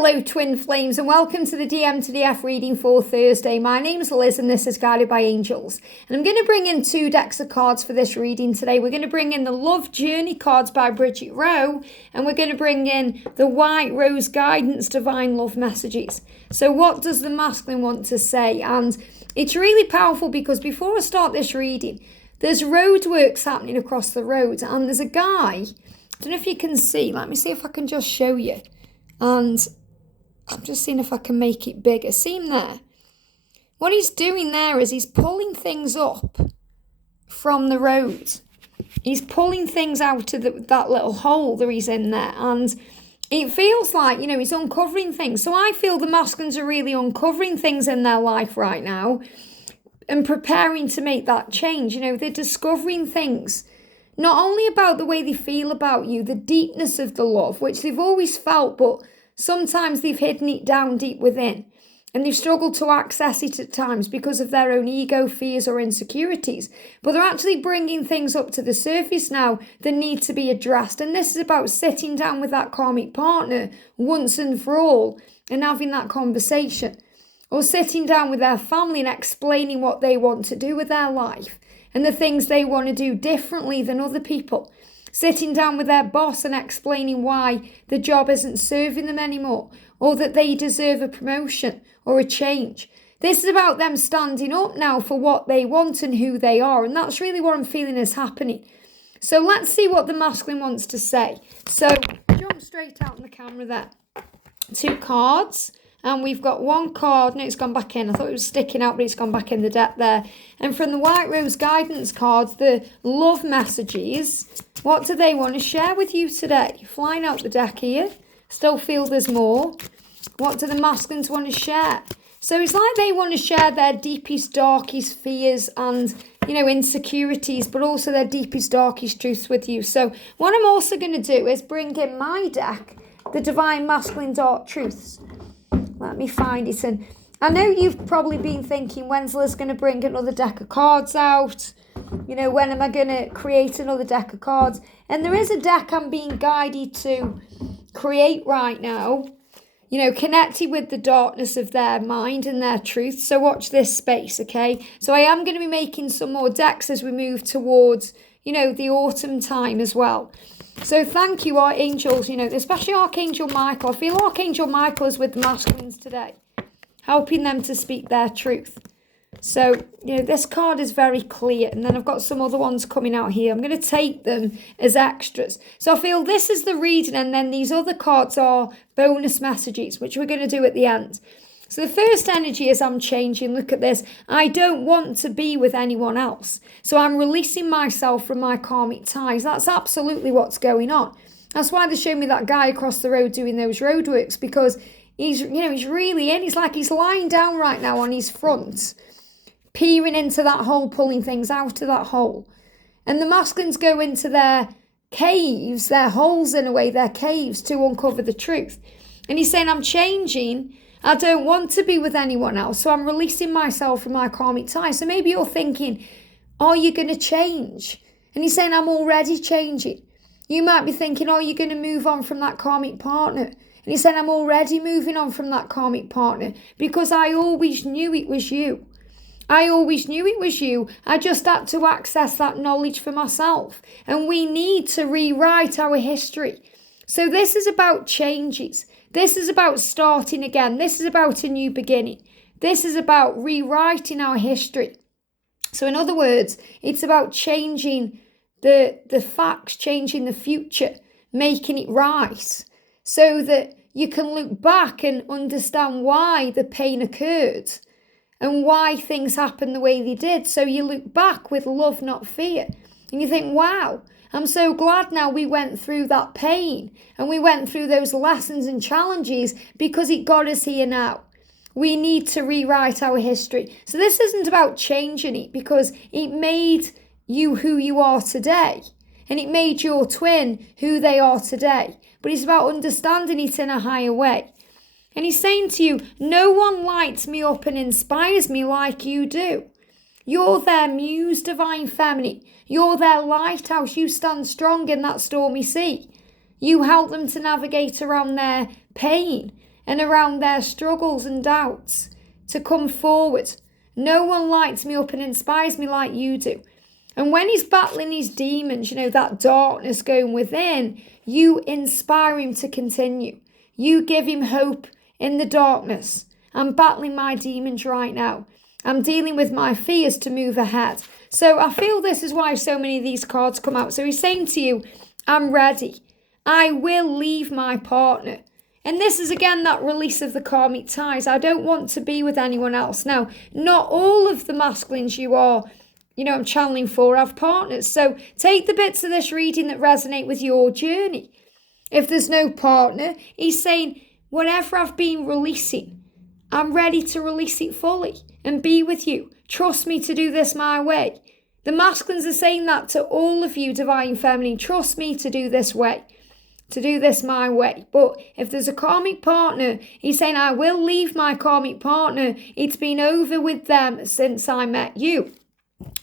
Hello twin flames and welcome to the DM to DF reading for Thursday. My name's Liz and this is Guided by Angels. And I'm going to bring in 2 decks of cards for this reading today. We're going to bring in the Love Journey cards by Bridget and we're going to bring in the White Rose Guidance Divine Love Messages. So what does the masculine want to say? And it's really powerful because before I start this reading, there's roadworks happening across the road and there's a guy, I don't know if you can see, let me see if I can just show you. And I'm just seeing if I can make it bigger. See him there? What he's doing there is he's pulling things up from the road. He's pulling things out of that little hole that he's in there. And it feels like, he's uncovering things. So I feel the masculines are really uncovering things in their life right now and preparing to make that change. They're discovering things. Not only about the way they feel about you, the deepness of the love, which they've always felt, but sometimes they've hidden it down deep within. And they've struggled to access it at times because of their own ego, fears or insecurities. But they're actually bringing things up to the surface now that need to be addressed. And this is about sitting down with that karmic partner once and for all and having that conversation. Or sitting down with their family and explaining what they want to do with their life. And the things they want to do differently than other people. Sitting down with their boss and explaining why the job isn't serving them anymore. Or that they deserve a promotion or a change. This is about them standing up now for what they want and who they are. And that's really what I'm feeling is happening. So let's see what the masculine wants to say. So jump straight out on the camera there. 2 cards. And we've got 1 card. No, it's gone back in. I thought it was sticking out, but it's gone back in the deck there. And from the White Rose Guidance cards, the love messages. What do they want to share with you today? Flying out the deck here. Still feel there's more. What do the masculines want to share? So it's like they want to share their deepest, darkest fears and, insecurities, but also their deepest, darkest truths with you. So what I'm also going to do is bring in my deck, the Divine Masculine Dark Truths. Let me find it. And I know you've probably been thinking, when's Liz going to bring another deck of cards out? When am I going to create another deck of cards? And there is a deck I'm being guided to create right now, connected with the darkness of their mind and their truth. So watch this space, okay? So I am going to be making some more decks as we move towards, the autumn time as well. So thank you, our angels, especially Archangel Michael. I feel Archangel Michael is with the masculines today, helping them to speak their truth. So, this card is very clear. And then I've got some other ones coming out here. I'm going to take them as extras. So I feel this is the reading. And then these other cards are bonus messages, which we're going to do at the end. So the first energy is I'm changing. Look at this. I don't want to be with anyone else. So I'm releasing myself from my karmic ties. That's absolutely what's going on. That's why they showed me that guy across the road doing those roadworks, because he's really in. He's like he's lying down right now on his front, peering into that hole, pulling things out of that hole. And the masculines go into their caves, their holes in a way, their caves to uncover the truth. And he's saying, I'm changing. I don't want to be with anyone else, so I'm releasing myself from my karmic ties. So maybe you're thinking, are you going to change? And he's saying, I'm already changing. You might be thinking, are you going to move on from that karmic partner? And he's saying, I'm already moving on from that karmic partner because I always knew it was you. I always knew it was you. I just had to access that knowledge for myself. And we need to rewrite our history. So this is about changes. This is about starting again. This is about a new beginning. This is about rewriting our history. So in other words, it's about changing the facts, changing the future, making it right so that you can look back and understand why the pain occurred and why things happened the way they did. So you look back with love, not fear. And you think, wow, I'm so glad now we went through that pain and we went through those lessons and challenges because it got us here now. We need to rewrite our history. So this isn't about changing it because it made you who you are today and it made your twin who they are today. But it's about understanding it in a higher way. And he's saying to you, no one lights me up and inspires me like you do. You're their muse, divine feminine. You're their lighthouse. You stand strong in that stormy sea. You help them to navigate around their pain and around their struggles and doubts to come forward. No one lights me up and inspires me like you do. And when he's battling his demons, that darkness going within, you inspire him to continue. You give him hope in the darkness. I'm battling my demons right now. I'm dealing with my fears to move ahead. So I feel this is why so many of these cards come out. So he's saying to you, I'm ready. I will leave my partner. And this is again that release of the karmic ties. I don't want to be with anyone else. Now, not all of the masculines you are, I'm channeling for have partners. So take the bits of this reading that resonate with your journey. If there's no partner, he's saying, whatever I've been releasing, I'm ready to release it fully and be with you. Trust me to do this my way. The masculines are saying that to all of you, divine feminine. Trust me to do this way, to do this my way. But if there's a karmic partner, he's saying, I will leave my karmic partner. It's been over with them since I met you.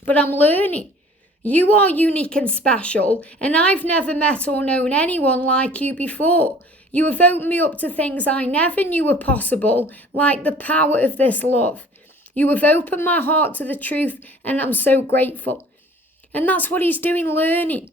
But I'm learning. You are unique and special, and I've never met or known anyone like you before. You have opened me up to things I never knew were possible, like the power of this love. You have opened my heart to the truth, and I'm so grateful. And that's what he's doing, learning,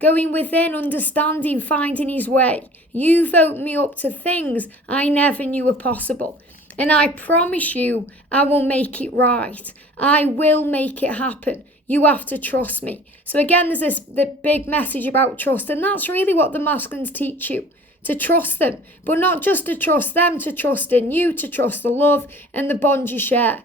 going within, understanding, finding his way. You've opened me up to things I never knew were possible. And I promise you, I will make it right. I will make it happen. You have to trust me. So again, there's the big message about trust. And that's really what the masculines teach you. To trust them. But not just to trust them, to trust in you, to trust the love and the bond you share.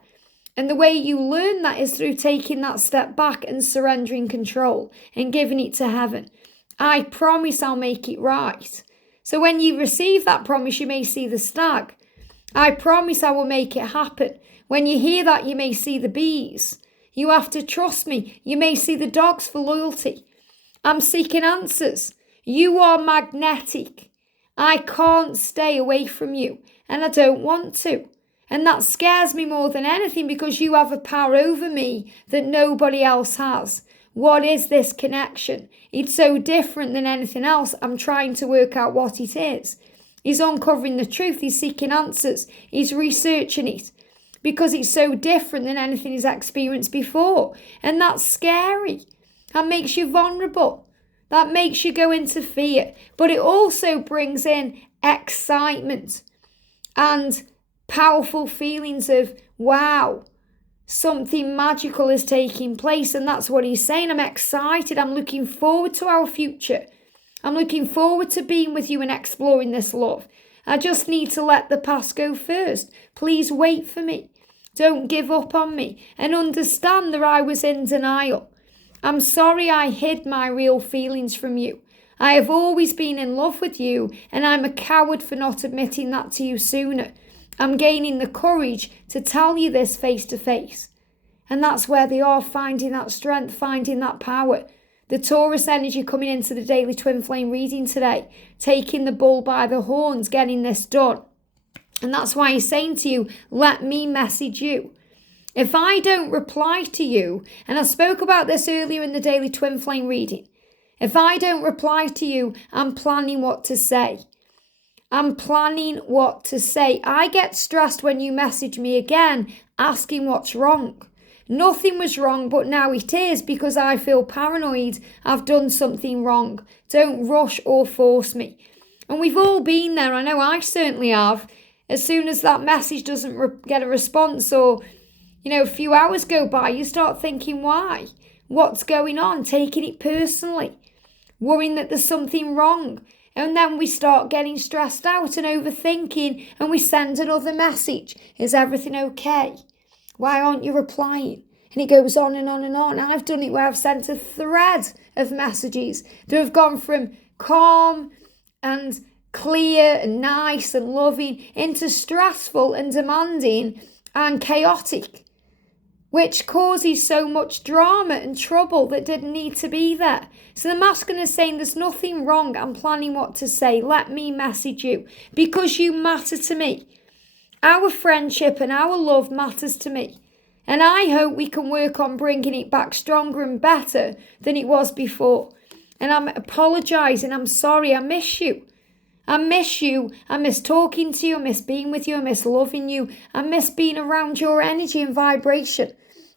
And the way you learn that is through taking that step back and surrendering control and giving it to heaven. I promise I'll make it right. So when you receive that promise, you may see the stag. I promise I will make it happen. When you hear that, you may see the bees. You have to trust me. You may see the dogs for loyalty. I'm seeking answers. You are magnetic. I can't stay away from you, and I don't want to. And that scares me more than anything because you have a power over me that nobody else has. What is this connection? It's so different than anything else. I'm trying to work out what it is. He's uncovering the truth. He's seeking answers. He's researching it because it's so different than anything he's experienced before. And that's scary. That makes you vulnerable. That makes you go into fear. But it also brings in excitement and powerful feelings of, wow, something magical is taking place. And that's what he's saying. I'm excited. I'm looking forward to our future. I'm looking forward to being with you and exploring this love. I just need to let the past go first. Please wait for me. Don't give up on me. And understand that I was in denial. I'm sorry I hid my real feelings from you. I have always been in love with you, and I'm a coward for not admitting that to you sooner. I'm gaining the courage to tell you this face to face. And that's where they are, finding that strength, finding that power. The Taurus energy coming into the daily twin flame reading today, taking the bull by the horns, getting this done. And that's why he's saying to you, let me message you. If I don't reply to you, and I spoke about this earlier in the daily twin flame reading, if I don't reply to you, I'm planning what to say. I'm planning what to say. I get stressed when you message me again, asking what's wrong. Nothing was wrong, but now it is because I feel paranoid. I've done something wrong. Don't rush or force me. And we've all been there. I know I certainly have. As soon as that message doesn't get a response or, a few hours go by, you start thinking, why? What's going on? Taking it personally. Worrying that there's something wrong. And then we start getting stressed out and overthinking, and we send another message. Is everything okay? Why aren't you replying? And it goes on and on and on. I've done it where I've sent a thread of messages that have gone from calm and clear and nice and loving into stressful and demanding and chaotic, which causes so much drama and trouble that didn't need to be there. So the masculine is saying there's nothing wrong. I'm planning what to say. Let me message you because you matter to me. Our friendship and our love matters to me. And I hope we can work on bringing it back stronger and better than it was before. And I'm apologising. I'm sorry. I miss you. I miss you. I miss talking to you. I miss being with you. I miss loving you. I miss being around your energy and vibration.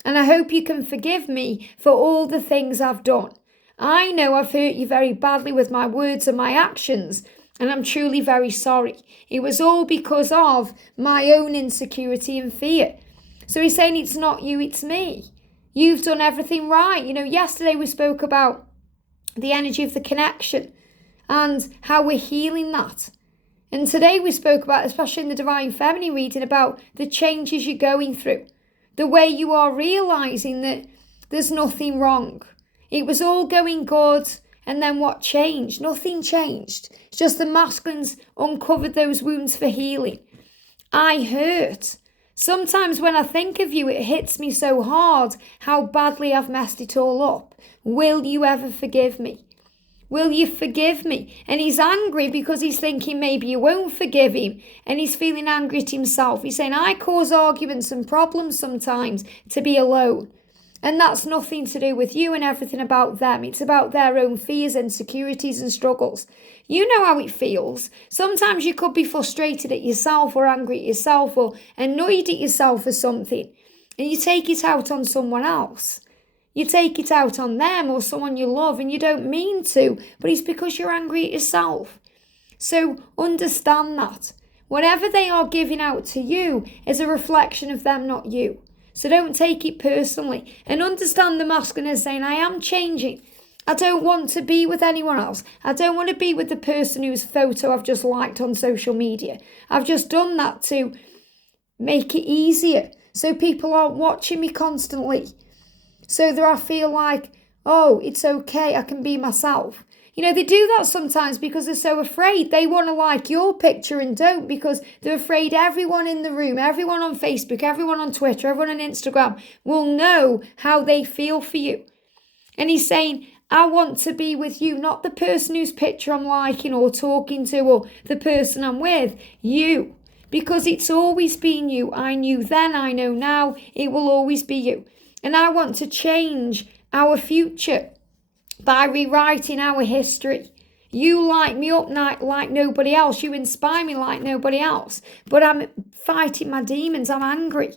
And I hope you can forgive me for all the things I've done. I know I've hurt you very badly with my words and my actions, and I'm truly very sorry. It was all because of my own insecurity and fear. So he's saying it's not you, it's me. You've done everything right. Yesterday we spoke about the energy of the connection and how we're healing that. And today we spoke about, especially in the Divine Feminine reading, about the changes you're going through. The way you are realising that there's nothing wrong. It was all going good, and then what changed? Nothing changed. It's just the masculines uncovered those wounds for healing. I hurt. Sometimes when I think of you, it hits me so hard how badly I've messed it all up. Will you ever forgive me? Will you forgive me? And he's angry because he's thinking maybe you won't forgive him. And he's feeling angry at himself. He's saying, I cause arguments and problems sometimes to be alone. And that's nothing to do with you and everything about them. It's about their own fears, insecurities and struggles. You know how it feels. Sometimes you could be frustrated at yourself or angry at yourself or annoyed at yourself for something. And you take it out on someone else. You take it out on them or someone you love and you don't mean to. But it's because you're angry at yourself. So understand that. Whatever they are giving out to you is a reflection of them, not you. So don't take it personally and understand the masculine as saying, I am changing. I don't want to be with anyone else. I don't want to be with the person whose photo I've just liked on social media. I've just done that to make it easier so people aren't watching me constantly. So that I feel like, oh, it's okay, I can be myself. They do that sometimes because they're so afraid. They want to like your picture and don't because they're afraid everyone in the room, everyone on Facebook, everyone on Twitter, everyone on Instagram will know how they feel for you. And he's saying, I want to be with you, not the person whose picture I'm liking or talking to or the person I'm with, you. Because it's always been you. I knew then, I know now, it will always be you. And I want to change our future by rewriting our history. You light me up like nobody else. You inspire me like nobody else. But I'm fighting my demons. I'm angry.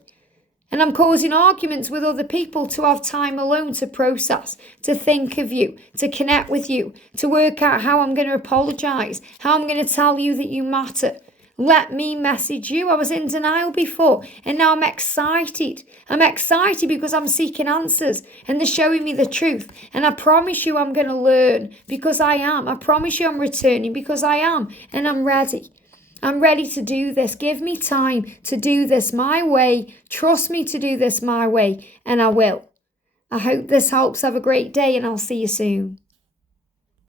And I'm causing arguments with other people to have time alone to process, to think of you, to connect with you, to work out how I'm going to apologise, how I'm going to tell you that you matter. Let me message you. I was in denial before and now I'm excited. I'm excited because I'm seeking answers and they're showing me the truth. And I promise you I'm going to learn because I am. I promise you I'm returning because I am and I'm ready. I'm ready to do this. Give me time to do this my way. Trust me to do this my way and I will. I hope this helps. Have a great day and I'll see you soon.